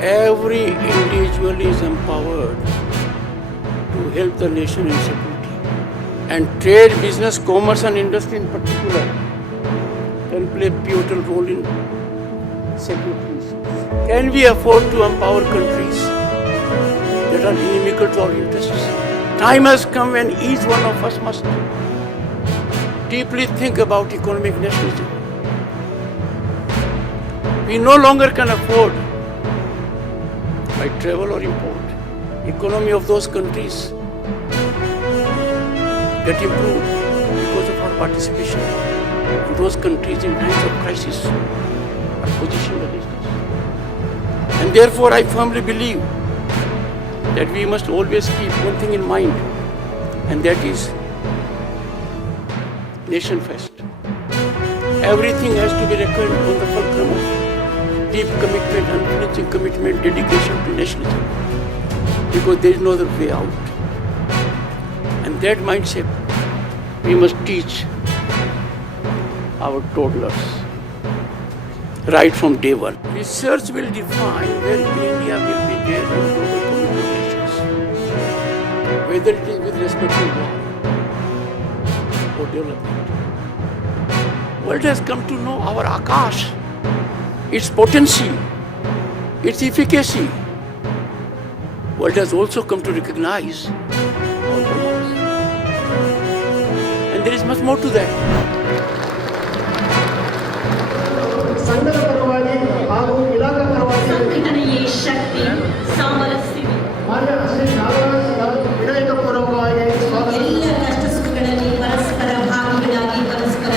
Every individual is empowered to help the nation in security. And trade, business, commerce and industry in particular can play a pivotal role in security issues. Can we afford to empower countries that are inimical to our interests? Time has come when each one of us must deeply think about economic nationalism. We no longer can afford, by travel or import, economy of those countries get improved because of our participation. And those countries in times of crisis are positioned against us. And therefore I firmly believe that we must always keep one thing in mind, and that is nation first. Everything has to be reckoned on the fulcrum of deep commitment, unflinching commitment, dedication to nationalism, because there is no other way out. And that mindset we must teach our toddlers right from day one. Research will define where India will be there in global community of nations, whether it is with respect to war or development. World has come to know our Akash, its potency, its efficacy. World has also come to recognize our powers. And there is much more to that. ಸಂಘದ ಪರವಾಗಿ ಹಾಗೂ ಇಲಾಖಾ ಪರವಾಗಿ ಸಂಘಟನೆಯೇ ಶಕ್ತಿ ಸಾಮರಸ್ಯವೇ ಮಾನ್ಯ ಶ್ರೀ ನಾಗರಾಜ್ ವಿನಾಯಕಪೂರ್ವಕವಾಗಿ ಸ್ವಾಗತ. ಎಲ್ಲ ಕಷ್ಟ ಸುಖಗಳಲ್ಲಿ ಪರಸ್ಪರ ಭಾಗಿಗಳಾಗಿ ಪರಸ್ಪರ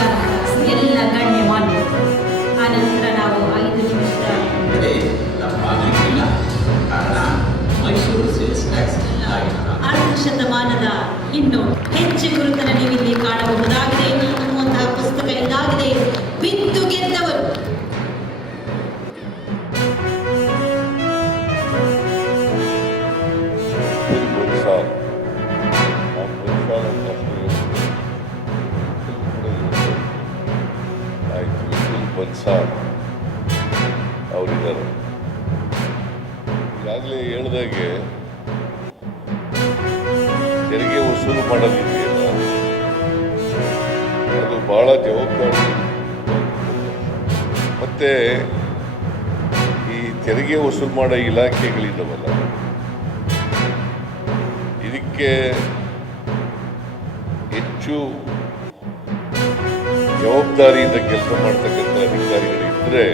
ಎಲ್ಲ ಗಣ್ಯಮಾನ್ಯ. ಆನಂತರ ನಾವು 5 ನಿಮಿಷದ ಆಗಲಿಕ್ಕಿಲ್ಲ. ಕಾರಣ ಮೈಸೂರು ಸೇಲ್ಸ್ ಟ್ಯಾಕ್ಸ್ ಅರ್ಧ ಶತಮಾನದ ಇನ್ನು ಹೆಚ್ಚು ಗುರುತನ್ನು ನೀವಿಲ್ಲಿ ಕಾಣಬಹುದಾಗಿದೆ. ಅನ್ನುವಂತಹ ಪುಸ್ತಕ ಇದಾಗಿದೆ, ಬಿದ್ದು ಗೆದ್ದವರು. ಬನ್ಸಾಲ್ ಅವರಿದ್ದಾರೆ. ಈಗಾಗಲೇ ಹೇಳಿದಾಗೆ ತೆರಿಗೆ ವಸೂಲು ಮಾಡೋದಿದೆಯಲ್ಲ, ಅದು ಬಹಳ ಜವಾಬ್ದಾರಿ. ಮತ್ತೆ ಈ ತೆರಿಗೆ ವಸೂಲು ಮಾಡೋ ಇಲಾಖೆಗಳಿದ್ದಾವಲ್ಲ, ಇದಕ್ಕೆ ಹೆಚ್ಚು ಜವಾಬ್ದಾರಿಯಿಂದ ಕೆಲಸ ಮಾಡ್ತಕ್ಕಂಥ ಅಧಿಕಾರಿಗಳಿದ್ದರೆ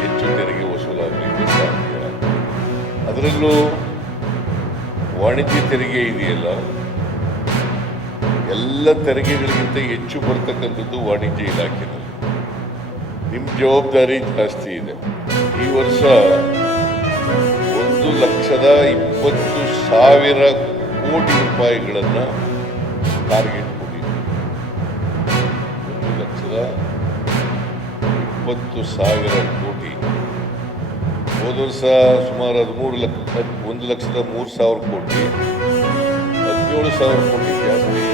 ಹೆಚ್ಚು ತೆರಿಗೆ ವಸೂಲಾಗಲಿಕ್ಕೆ ಸಾಧ್ಯ. ಅದರಲ್ಲೂ ವಾಣಿಜ್ಯ ತೆರಿಗೆ ಇದೆಯಲ್ಲ, ಎಲ್ಲ ತೆರಿಗೆಗಳಿಗಿಂತ ಹೆಚ್ಚು ಬರ್ತಕ್ಕಂಥದ್ದು ವಾಣಿಜ್ಯ ಇಲಾಖೆಯಲ್ಲಿ. ನಿಮ್ಮ ಜವಾಬ್ದಾರಿ ಜಾಸ್ತಿ ಇದೆ. ಈ ವರ್ಷ 1,20,000 ಕೋಟಿ ರೂಪಾಯಿಗಳನ್ನು ಟಾರ್ಗೆಟ್ ಕೊಟ್ಟಿದೆ. 1,20,000 ಕೋಟಿ. ಹೋದ ವರ್ಷ ಸುಮಾರು 1,03,000 ಕೋಟಿ, 17,000 ಕೋಟಿ ಜಾಸ್ತಿ